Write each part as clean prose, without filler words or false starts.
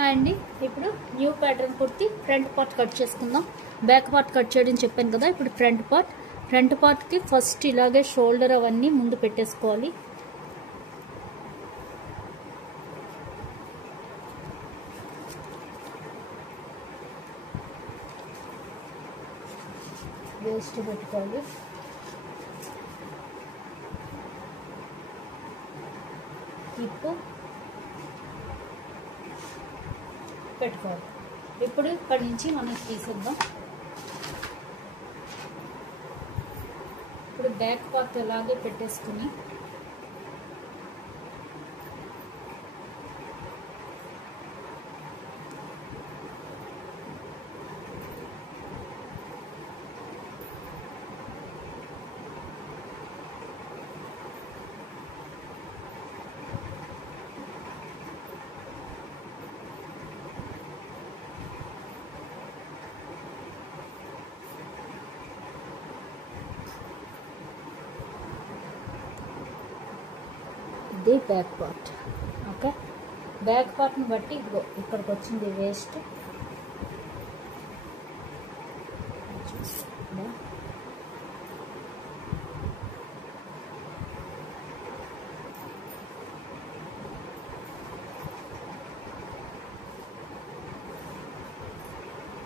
అండి ఇప్పుడు new pattern kurti front part cut చేసుకుందాం. బ్యాక్ పార్ట్ కట్ చేయడం చెప్పాను కదా. ఇప్పుడు ఫ్రంట్ పార్ట్కి ఫస్ట్ ఇలాగే షోల్డర్ అవన్నీ ముందు పెట్టేసుకోవాలి. వేస్ట్ పెట్టుకోవాలి. హిప్ పెట్టుకోవాలి. ఇప్పుడు ఇక్కడి నుంచి మనం తీసేద్దాం. ఇప్పుడు బ్యాక్ పార్ట్ అలాగే పెట్టేసుకుని ఇది బ్యాక్ పార్ట్. ఓకే, బ్యాక్ పార్ట్ని బట్టి ఇక్కడికి వచ్చింది వేస్ట్.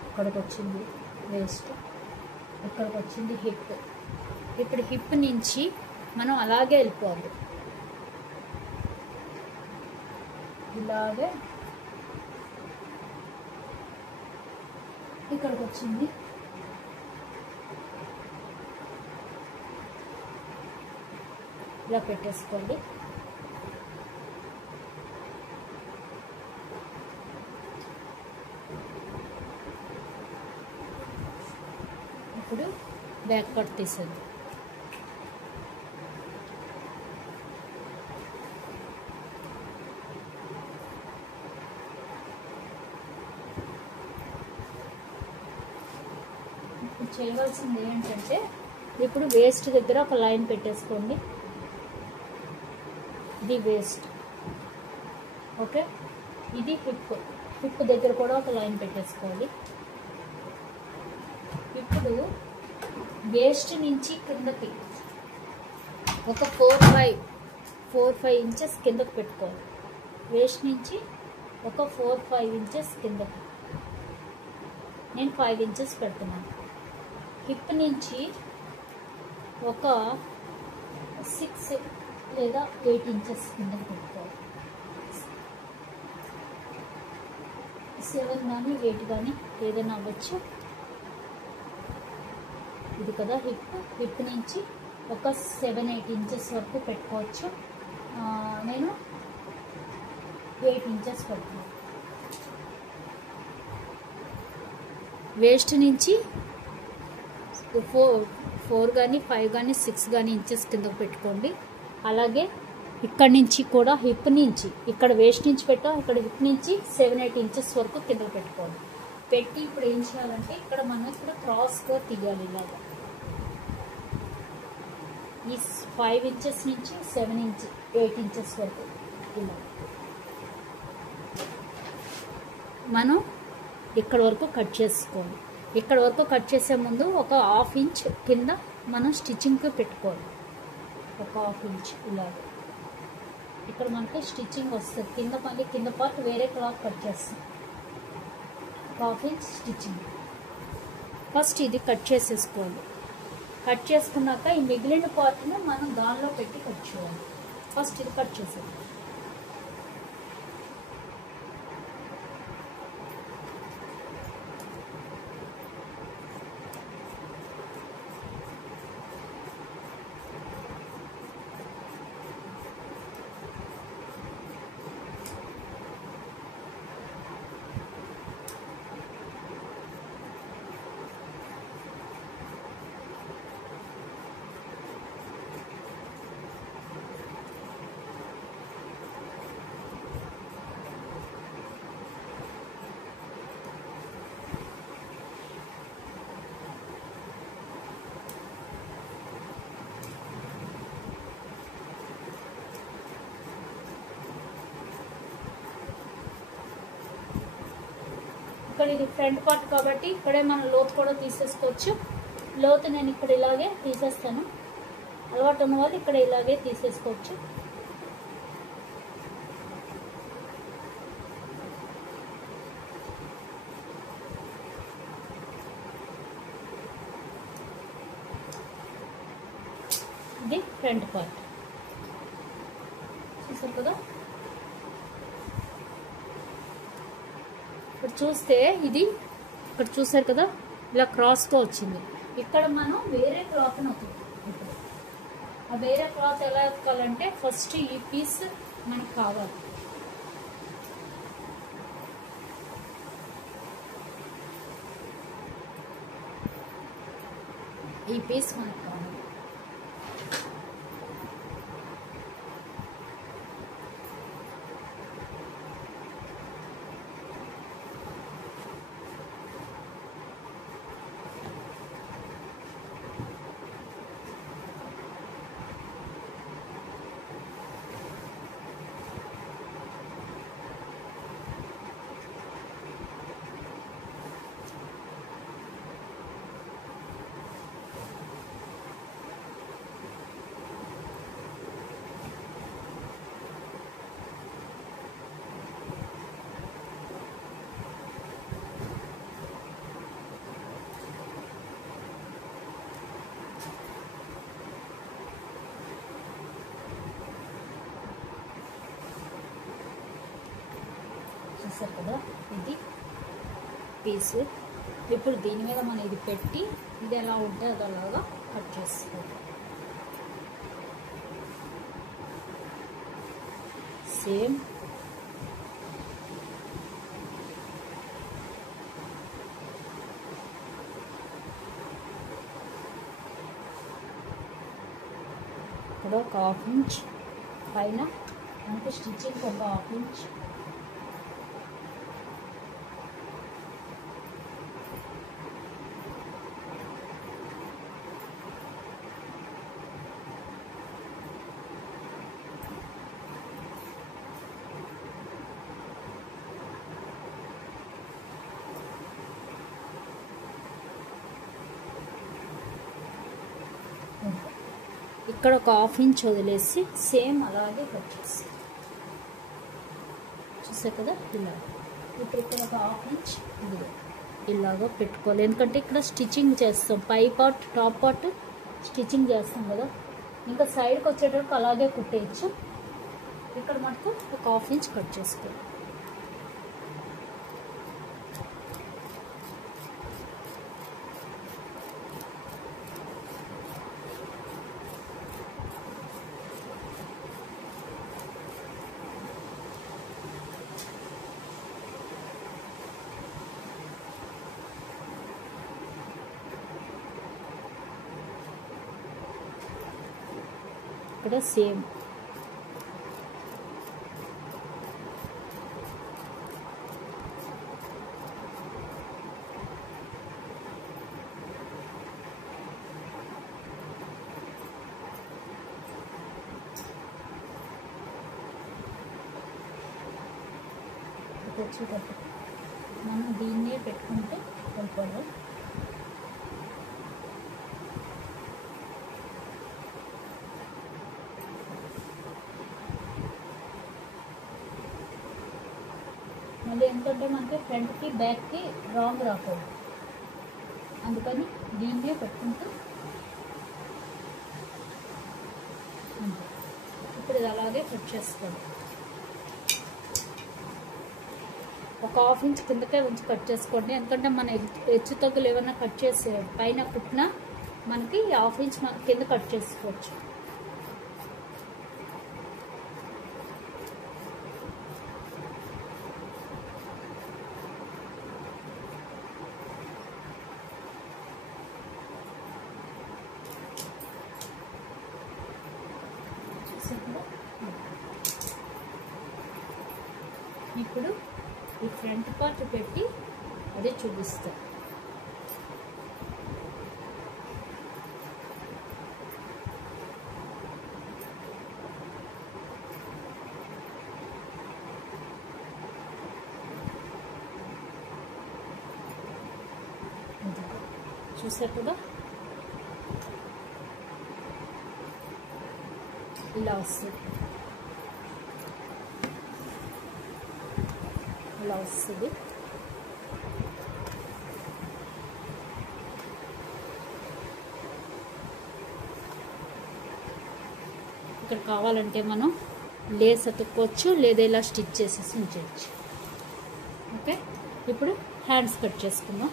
ఇక్కడికి వచ్చింది వేస్ట్, ఇక్కడికి వచ్చింది హిప్. ఇప్పుడు హిప్ నుంచి మనం అలాగే వెళ్ళిపోవాలి. ఇలాగే ఇక్కడికి వచ్చింది. ఇలా పెట్టేసుకోండి. ఇప్పుడు బ్యాక్ పార్ట్ తీసేది. చేయవలసింది ఏంటంటే ఇప్పుడు వేస్ట్ దగ్గర ఒక లైన్ పెట్టేసుకోండి. ఇది వేస్ట్. ఓకే, ఇది హిప్ దగ్గర కూడా ఒక లైన్ పెట్టేసుకోవాలి. ఇప్పుడు వేస్ట్ నుంచి కిందకి ఒక 4-5 ఇంచెస్ కిందకి పెట్టుకోవాలి. వేస్ట్ నుంచి ఒక 4-5 ఇంచెస్ కిందకి. నేను 5 ఇంచెస్ పెడుతున్నాను. హిప్ నుంచి ఒక 6 లేదా 8 ఇంచెస్ కిందకి పెట్టుకోవాలి. 7 కానీ 8 కానీ ఏదైనా అవ్వచ్చు. ఇది కదా హిప్ నుంచి ఒక 7-8 ఇంచెస్ వరకు పెట్టుకోవచ్చు. నేను 8 ఇంచెస్ పెడుతున్నాను. వేస్ట్ నుంచి 4 కానీ 5 కానీ 6 కానీ ఇంచెస్ కిందకు పెట్టుకోండి. అలాగే ఇక్కడ నుంచి కూడా హిప్ నుంచి, ఇక్కడ వేస్ట్ నుంచి పెట్టాం, ఇక్కడ హిప్ నుంచి 7-8 ఇంచెస్ వరకు కిందకు పెట్టుకోవాలి. పెట్టి ఇప్పుడు ఏం చేయాలంటే మనం ఇక్కడ క్రాస్గా తీయాలి. ఇలాగా ఈ 5 ఇంచెస్ నుంచి 8 ఇంచెస్ వరకు ఇలా మనం ఇక్కడ వరకు కట్ చేసుకోవాలి. ఇక్కడ వరకు కట్ చేసే ముందు ఒక 1/2 ఇంచ్ కింద మనం స్టిచ్చింగ్కి పెట్టుకోవాలి. ఒక 1/2 ఇంచ్ ఇలాగ ఇక్కడ మనకి స్టిచ్చింగ్ వస్తుంది. కింద పార్ట్ వేరే క్లాత్ కట్ చేస్తాం. 1/2 ఇంచ్ స్టిచ్చింగ్. ఫస్ట్ ఇది కట్ చేసేసుకోవాలి. కట్ చేసుకున్నాక ఈ మిగిలిన పార్ట్ని మనం దానిలో పెట్టి కట్ చేయాలి. ఫస్ట్ ఇది కట్ చేసేది. ఇక్కడ ఇది ఫ్రంట్ పార్ట్ కాబట్టి ఇక్కడే మనం లోతు కూడా తీసేసుకోవచ్చు. లోతు నేను ఇక్కడ ఇలాగే తీసేస్తాను. అలవాటు ఉన్న వాళ్ళు ఇక్కడ ఇలాగే తీసేసుకోవచ్చు. ఇది ఫ్రంట్ పార్ట్ చూసారు కదా. ఇక్కడ చూస్తే ఇది ఇక్కడ చూసారు కదా ఇలా క్రాస్గా వచ్చింది. ఇక్కడ మనం వేరే క్లాత్ అవుతుంది. ఇప్పుడు ఆ వేరే క్లాత్ ఎలా ఎత్తుకోవాలంటే ఫస్ట్ ఈ పీస్ మనకు కావాలి. ఈ పీస్ మనకు కావాలి. చూసారు కదా ఇది పీసు. ఇప్పుడు దీని మీద మనం ఇది పెట్టి ఇది ఎలా ఉంటే అది అలాగా కట్ చేసుకోవాలి. సేమ్ ఇక్కడ ఒక 1/2 ఇంచ్ పైన మనకి స్టిచ్చింగ్ ఒక 1/2 ఇంచ్ ఇక్కడ ఒక 1/2 ఇంచ్ వదిలేసి సేమ్ అలాగే కట్ చేసి చూసా కదా ఇలా. ఇప్పుడు ఇక్కడ ఒక 1/2 ఇంచ్ ఇది ఇలాగా పెట్టుకోవాలి. ఎందుకంటే ఇక్కడ స్టిచ్చింగ్ చేస్తాం, పై పార్ట్ టాప్ పార్ట్ స్టిచ్చింగ్ చేస్తాం కదా. ఇంకా సైడ్కి వచ్చేటప్పుడు అలాగే కుట్టేయచ్చు. ఇక్కడ మటుకు ఒక 1/2 ఇంచ్ కట్ చేసుకోవాలి. ఇక్కడ సేమ్ వచ్చేటప్పుడు మనం దీన్నే పెట్టుకుంటే వెళ్ళిపోవడం. మళ్ళీ ఎందుకంటే మనకి ఫ్రంట్కి బ్యాక్కి రాంగ్ రాకూడదు, అందుకని దీన్నే పెట్టుకుంటూ ఇప్పుడు ఇది అలాగే కట్ చేసుకోండి. ఒక 1/2 ఇంచ్ కిందకే ఉంచి కట్ చేసుకోండి. ఎందుకంటే మన హెచ్చు తగ్గులు ఏమన్నా కట్ చేసే పైన కుట్టినా మనకి 1/2 ఇంచ్ కింద కట్ చేసుకోవచ్చు. ఇప్పుడు ఈ ఫ్రంట్ పార్ట్ పెట్టి అదే చూపిస్తా. చూసారు కదా, ఇలా వస్తుంది, ఇలా వస్తుంది. ఇక్కడ కావాలంటే మనం లేస్ అతుక్కోవచ్చు, లేదా ఇలా స్టిచ్ చేసేసి ఉంచవచ్చు. ఓకే, ఇప్పుడు హ్యాండ్స్ కట్ చేసుకుందాం.